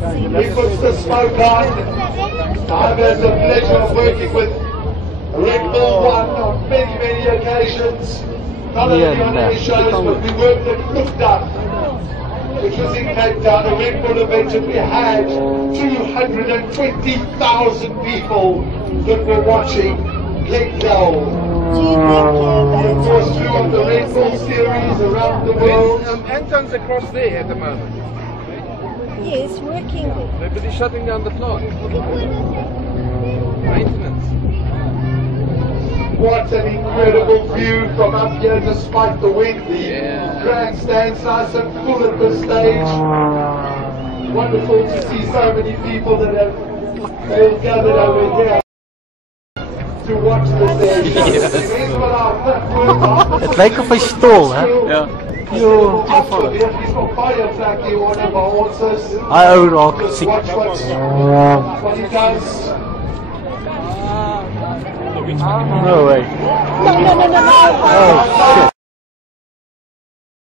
He puts the smoke on. I've had the pleasure of working with Red Bull One on many, many occasions. Not only on any shows, but we worked at Lookdown, which was in Cape Town, a Red Bull event, and we had 220,000 people that were watching Glenn Dell. He of course flew on the Red Bull series around the world. Anton's across there at the moment. Yes, working there. No, but he's shutting down the plant. Maintenance. What an incredible view from up here despite the wind. The grandstand's nice and full at this stage. Wonderful to see so many people that have all gathered over here to watch this day. Here's what our platform. Het lijkt op een stoel, hè? Ja. Yo, hij ook nog ziek. What he does. No way. No. Oh shit.